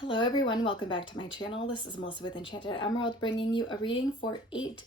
Hello everyone, welcome back to my channel. This is Melissa with Enchanted Emerald bringing you a reading for 8-8,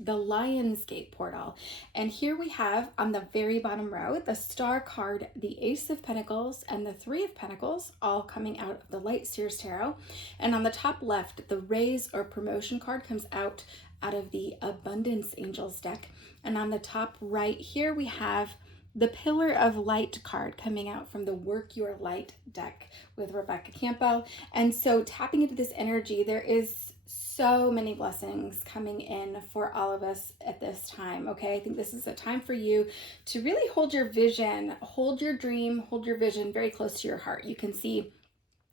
the Lionsgate portal. And here we have on the very bottom row, the star card, the Ace of Pentacles and the Three of Pentacles, all coming out of the Light Seers Tarot. And on the top left, the raise or promotion card comes out of the Abundance Angels deck. And on the top right here, we have the Pillar of Light card coming out from the Work Your Light deck with Rebecca Campo. And so tapping into this energy, there is so many blessings coming in for all of us at this time, okay? I think this is a time for you to really hold your vision, hold your dream, hold your vision very close to your heart. You can see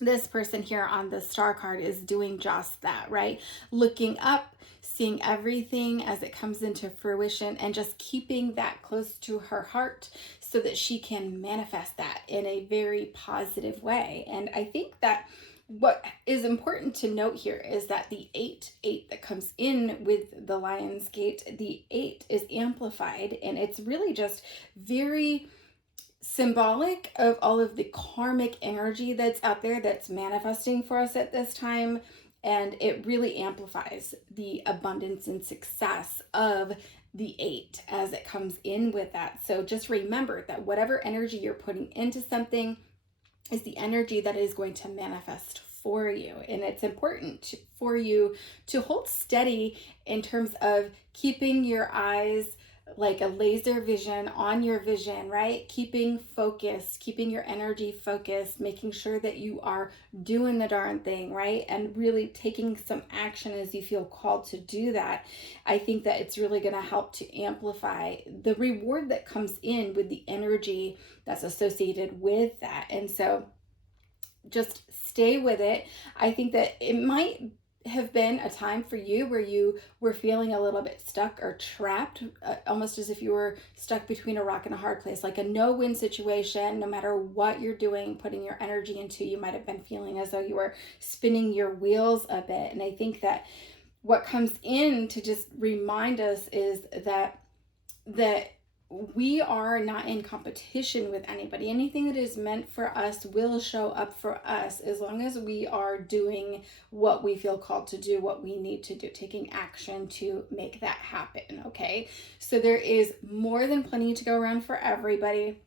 this person here on the star card is doing just that, right? Looking up, seeing everything as it comes into fruition and just keeping that close to her heart so that she can manifest that in a very positive way. And I think that what is important to note here is that the 8-8 that comes in with the Lionsgate, the 8 is amplified, and it's really just very symbolic of all of the karmic energy that's out there that's manifesting for us at this time. And it really amplifies the abundance and success of the 8 as it comes in with that. So just remember that whatever energy you're putting into something is the energy that is going to manifest for you. And it's important for you to hold steady in terms of keeping your eyes like a laser vision on your vision, right? Keeping focus, keeping your energy focused, making sure that you are doing the darn thing, right? And really taking some action as you feel called to do that. I think that it's really going to help to amplify the reward that comes in with the energy that's associated with that. And so just stay with it. I think that it might have been a time for you where you were feeling a little bit stuck or trapped, almost as if you were stuck between a rock and a hard place, like a no-win situation. No matter what you're doing, putting your energy into, you might have been feeling as though you were spinning your wheels a bit. And I think that what comes in to just remind us is that we are not in competition with anybody. Anything that is meant for us will show up for us as long as we are doing what we feel called to do, what we need to do, taking action to make that happen, okay? So there is more than plenty to go around for everybody.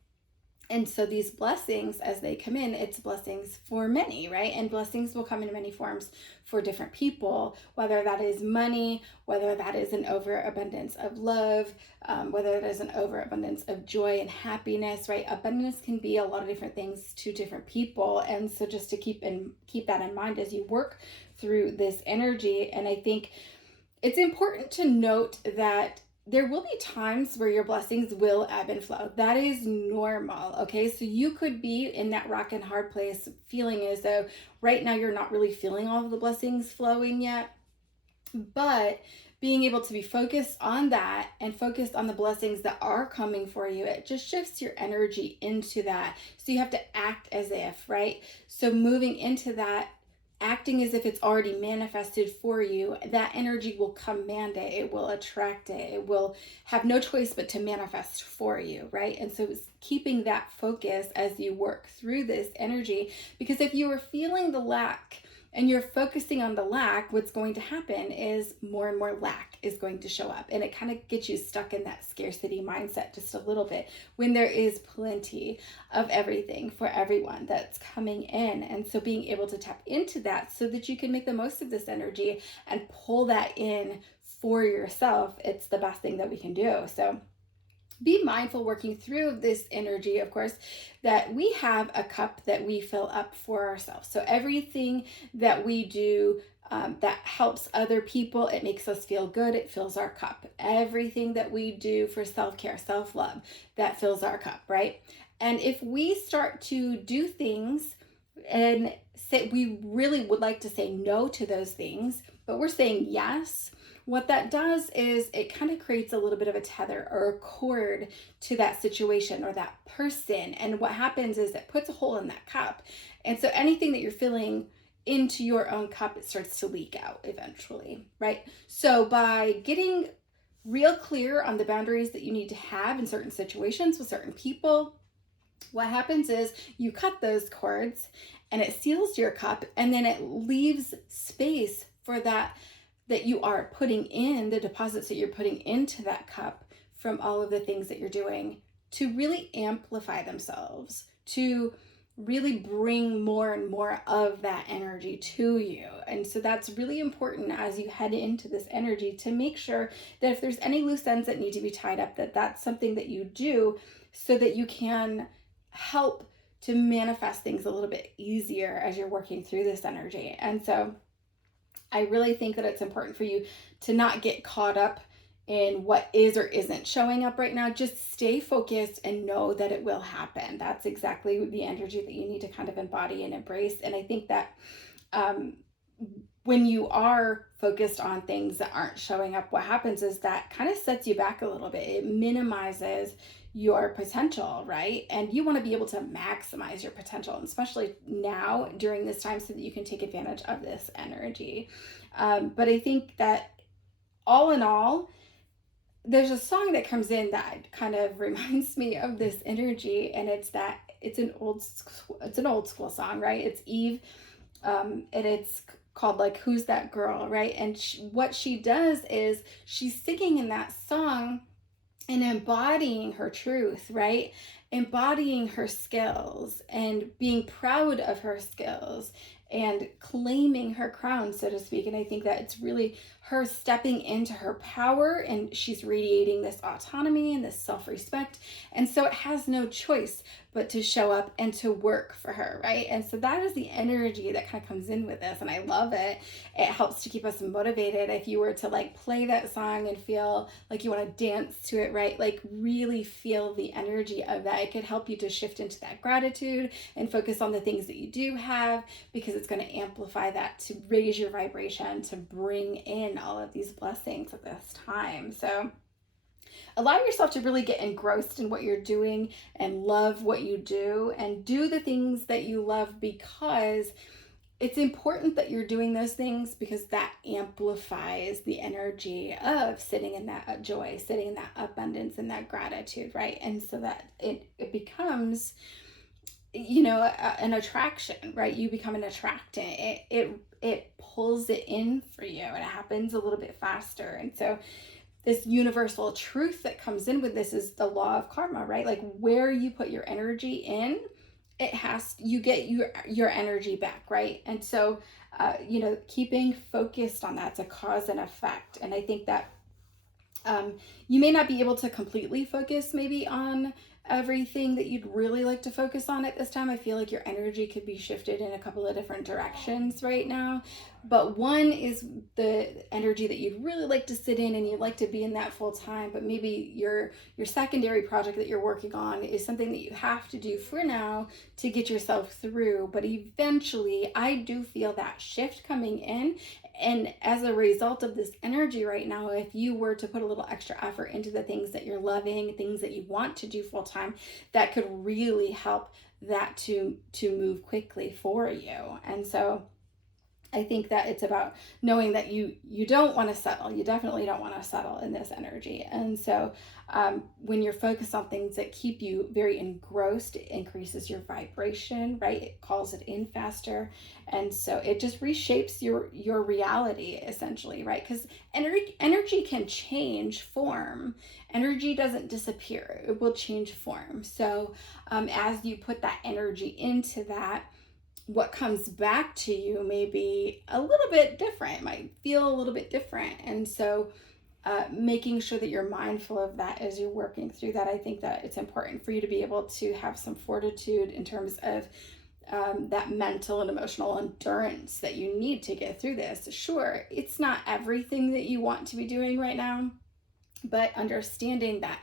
And so these blessings, as they come in, it's blessings for many, right? And blessings will come in many forms for different people, whether that is money, whether that is an overabundance of love, whether that is an overabundance of joy and happiness, right? Abundance can be a lot of different things to different people. And so just to keep that in mind as you work through this energy. And I think it's important to note that there will be times where your blessings will ebb and flow. That is normal, okay? So you could be in that rock and hard place feeling as though right now you're not really feeling all of the blessings flowing yet, but being able to be focused on that and focused on the blessings that are coming for you, it just shifts your energy into that. So you have to act as if, right? So moving into that, acting as if it's already manifested for you, that energy will command it, it will attract it, it will have no choice but to manifest for you, right? And so it's keeping that focus as you work through this energy, because if you are feeling the lack and you're focusing on the lack, what's going to happen is more and more lack is going to show up, and it kind of gets you stuck in that scarcity mindset just a little bit when there is plenty of everything for everyone that's coming in. And so being able to tap into that so that you can make the most of this energy and pull that in for yourself, it's the best thing that we can do. So be mindful working through this energy, of course, that we have a cup that we fill up for ourselves. So everything that we do that helps other people, it makes us feel good, it fills our cup. Everything that we do for self-care, self-love, that fills our cup, right? And if we start to do things and say we really would like to say no to those things, but we're saying yes, what that does is it kind of creates a little bit of a tether or a cord to that situation or that person. And what happens is it puts a hole in that cup. And so anything that you're filling into your own cup, it starts to leak out eventually, right? So by getting real clear on the boundaries that you need to have in certain situations with certain people, what happens is you cut those cords and it seals your cup, and then it leaves space for that you are putting in, the deposits that you're putting into that cup from all of the things that you're doing to really amplify themselves, to really bring more and more of that energy to you. And so that's really important as you head into this energy, to make sure that if there's any loose ends that need to be tied up, that that's something that you do, so that you can help to manifest things a little bit easier as you're working through this energy. And so I really think that it's important for you to not get caught up in what is or isn't showing up right now. Just stay focused and know that it will happen. That's exactly the energy that you need to kind of embody and embrace. And I think that um, when you are focused on things that aren't showing up, what happens is that kind of sets you back a little bit. It minimizes your potential, right? And you want to be able to maximize your potential, especially now during this time, so that you can take advantage of this energy. But I think that all in all, there's a song that comes in that kind of reminds me of this energy, and it's an old school song, right? It's Eve, and it's called like "Who's That Girl," right? And what she does is she's singing in that song and embodying her truth, right? Embodying her skills and being proud of her skills and claiming her crown, so to speak. And I think that it's really her stepping into her power, and she's radiating this autonomy and this self-respect. And so it has no choice but to show up and to work for her, right? And so that is the energy that kind of comes in with this, and I love it. It helps to keep us motivated. If you were to like play that song and feel like you want to dance to it, right? Like really feel the energy of that. It could help you to shift into that gratitude and focus on the things that you do have, because it's going to amplify that, to raise your vibration, to bring in all of these blessings at this time. So allow yourself to really get engrossed in what you're doing and love what you do, and do the things that you love, because it's important that you're doing those things, because that amplifies the energy of sitting in that joy, sitting in that abundance and that gratitude, right? And so that it becomes, an attraction, right? You become an attractant. It pulls it in for you, and it happens a little bit faster. And so this universal truth that comes in with this is the law of karma, right? Like where you put your energy in, you get your energy back, right? And so keeping focused on that's a cause and effect. And I think that you may not be able to completely focus maybe on everything that you'd really like to focus on at this time. I feel like your energy could be shifted in a couple of different directions right now. But one is the energy that you'd really like to sit in and you'd like to be in that full time, but maybe your secondary project that you're working on is something that you have to do for now to get yourself through. But eventually, I do feel that shift coming in. And as a result of this energy right now, if you were to put a little extra effort into the things that you're loving, things that you want to do full time, that could really help that to move quickly for you. And so I think that it's about knowing that you don't want to settle. You definitely don't want to settle in this energy. And so when you're focused on things that keep you very engrossed, it increases your vibration, right? It calls it in faster. And so it just reshapes your reality, essentially, right? Because energy can change form. Energy doesn't disappear. It will change form. So as you put that energy into that, what comes back to you may be a little bit different, might feel a little bit different. And so making sure that you're mindful of that as you're working through that. I think that it's important for you to be able to have some fortitude in terms of that mental and emotional endurance that you need to get through this. Sure, it's not everything that you want to be doing right now, but understanding that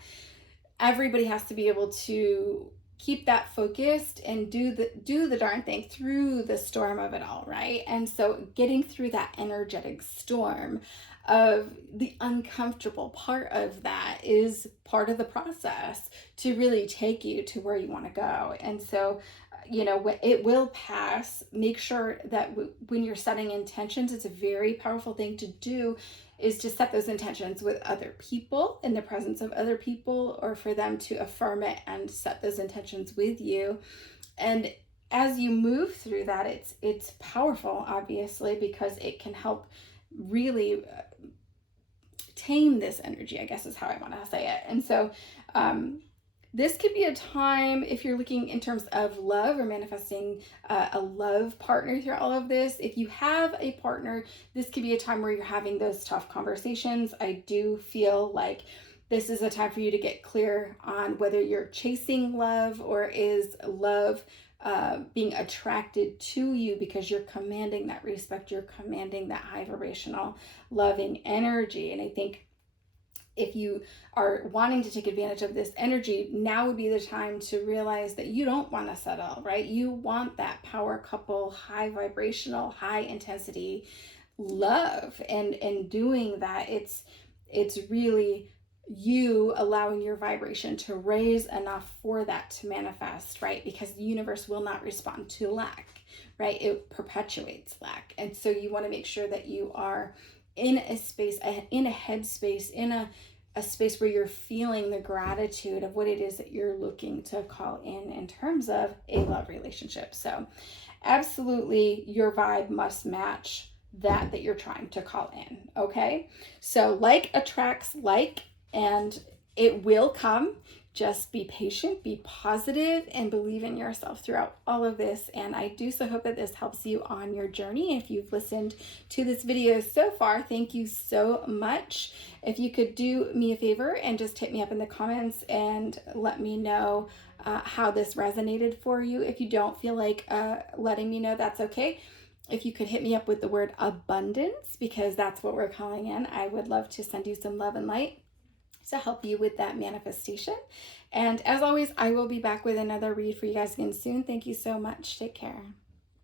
everybody has to be able to keep that focused and do the darn thing through the storm of it all, right? And so getting through that energetic storm of the uncomfortable part of that is part of the process to really take you to where you want to go. And so you know, it will pass. Make sure that when you're setting intentions, it's a very powerful thing to do, is to set those intentions with other people, in the presence of other people, or for them to affirm it and set those intentions with you. And as you move through that, it's powerful, obviously, because it can help really tame this energy, I guess is how I want to say it. And so this could be a time, if you're looking in terms of love or manifesting a love partner through all of this. If you have a partner, this could be a time where you're having those tough conversations. I do feel like this is a time for you to get clear on whether you're chasing love, or is love being attracted to you because you're commanding that respect, you're commanding that high vibrational loving energy. And I think if you are wanting to take advantage of this energy, now would be the time to realize that you don't want to settle, right? You want that power couple, high vibrational, high intensity love. And doing that, it's really you allowing your vibration to raise enough for that to manifest, right? Because the universe will not respond to lack, right? It perpetuates lack. And so you want to make sure that you are in a space, in a headspace, in a space where you're feeling the gratitude of what it is that you're looking to call in terms of a love relationship. So absolutely, your vibe must match that you're trying to call in. Okay, so like attracts like, and it will come. Just be patient, be positive, and believe in yourself throughout all of this. And I do so hope that this helps you on your journey. If you've listened to this video so far, thank you so much. If you could do me a favor and just hit me up in the comments and let me know how this resonated for you. If you don't feel like letting me know, that's okay. If you could hit me up with the word abundance, because that's what we're calling in, I would love to send you some love and light to help you with that manifestation. And as always, I will be back with another read for you guys again soon. Thank you so much. Take care.